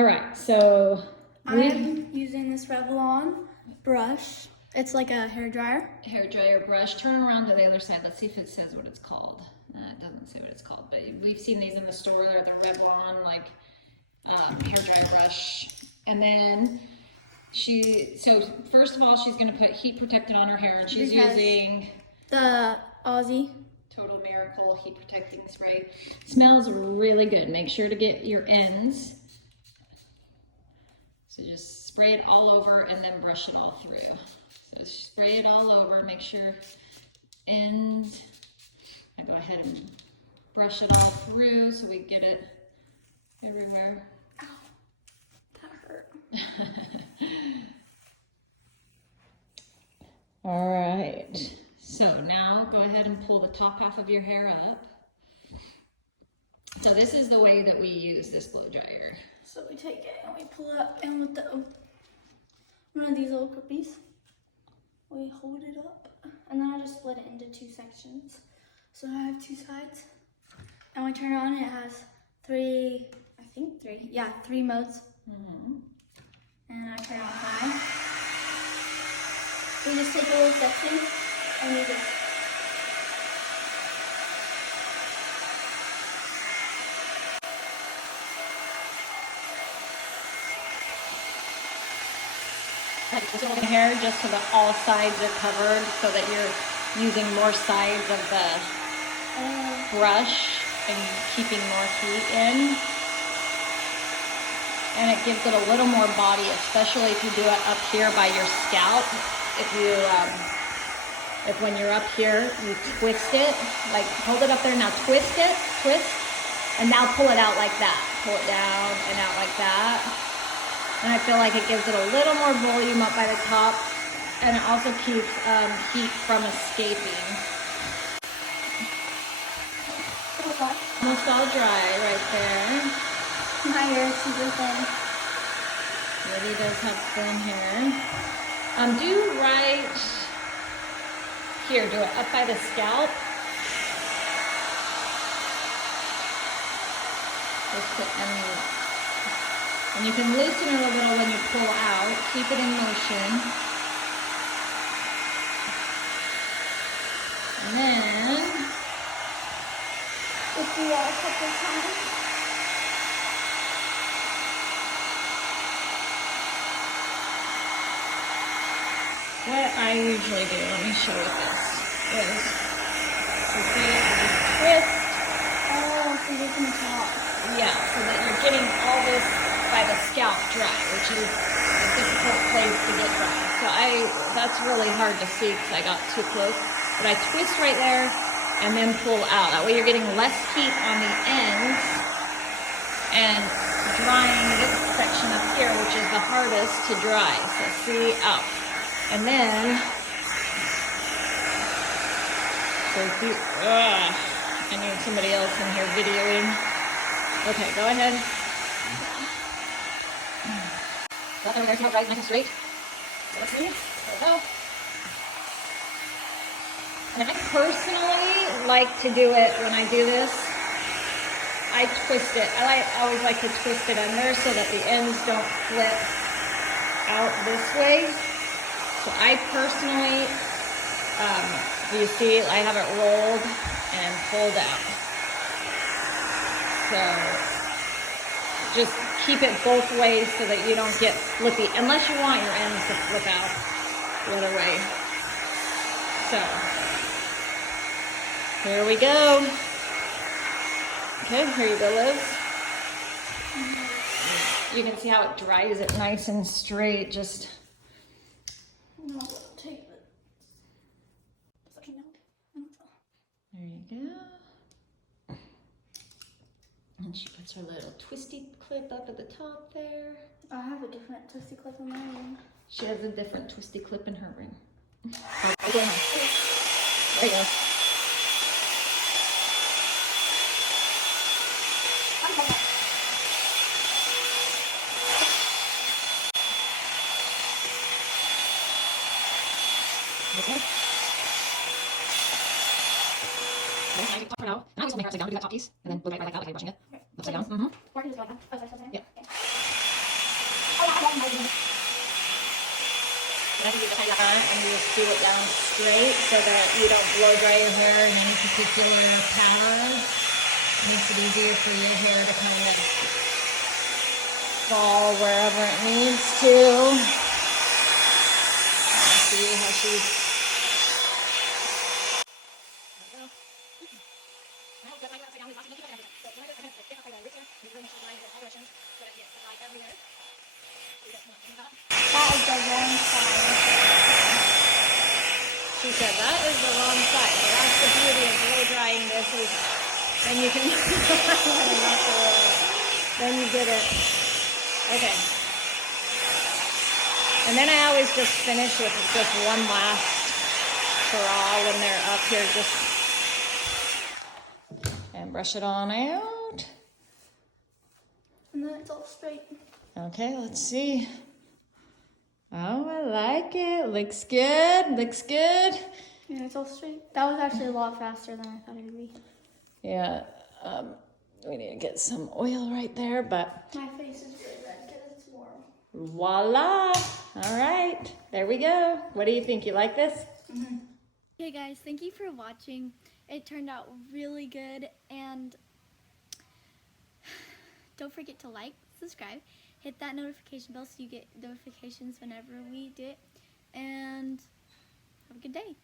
All right, so I'm using this Revlon brush. It's like a hair dryer. Hair dryer brush. Turn around to the other side. Let's see if it says what it's called. It doesn't say what it's called, but we've seen these in the store. They're the Revlon hair dryer brush. And then so first of all, she's going to put heat protectant on her hair, and she's using the Aussie Total Miracle heat protecting spray. Smells really good. Make sure to get your ends. So just spray it all over and then brush it all through. So spray it all over, make sure ends. I go ahead and brush it all through so we get it everywhere. Ow, that hurt. All right, so now go ahead and pull the top half of your hair up. So this is the way that we use this blow dryer. So we take it and we pull it up, and with one of these little grippies, we hold it up, and then I just split it into two sections. So I have two sides, and we turn it on, and it has three modes. And I turn it on high. We just take a little section and we just the hair just so that all sides are covered, so that you're using more sides of the brush and keeping more heat in. And it gives it a little more body, especially if you do it up here by your scalp. If when you're up here, you twist it, like hold it up there, now twist, and now pull it out like that. Pull it down and out like that. And I feel like it gives it a little more volume up by the top, and it also keeps heat from escaping. Almost all dry right there. my hair is super thin. Libby does have thin hair. Do right here, do it up by the scalp. And you can loosen it a little when you pull out. Keep it in motion. And then just do that a couple of times. what I usually do, let me show what this is. You see, I just twist. Oh, so you're gonna top. Yeah, so that you're getting all this by the scalp dry, which is a difficult place to get dry. So that's really hard to see because I got too close. But I twist right there and then pull out. That way you're getting less heat on the ends and drying this section up here, which is the hardest to dry. So see, up. And then, so do, I need somebody else in here videoing. Okay, go ahead. Let them come right nice and straight. So let's see. There we go. And I personally like to do it when I do this. I twist it. I always like to twist it under so that the ends don't flip out this way. So I personally, you see, I have it rolled and pulled out. So just keep it both ways so that you don't get flippy, unless you want your ends to flip out the other way. So here we go. Okay, here you go, Liz. You can see how it dries it nice and straight. Just no, take it. there you go. And she puts her little twisty clip up at the top there. I have a different twisty clip in my ring. She has a different twisty clip in her ring. There you go. Okay. For now, now just hold my hair upside down, do that top piece, and then look right by like that, like how you're brushing it. Upside down. Or can just go like that. Oh, sorry, Yeah. Okay. and you just do it down straight so that you don't blow dry your hair in any particular pattern. Makes it easier for your hair to kind of fall wherever it needs to. See how she's. That is the wrong side. She said that is the wrong side, but that's the beauty of blow drying this is then you can then you get it. Okay. And then I always just finish with just one last hurrah when they're up here, just and brush it on out. And then it's all straight. Okay, let's see. Oh, I like it. Looks good. Looks good. Yeah, it's all straight. That was actually a lot faster than I thought it would be. Yeah, we need to get some oil right there, but My face is really red because it's warm. voila. All right, there we go. What do you think? You like this? Mm-hmm. Hey guys, thank you for watching. It turned out really good, and don't forget to like, subscribe, hit that notification bell so you get notifications whenever we do it, and have a good day.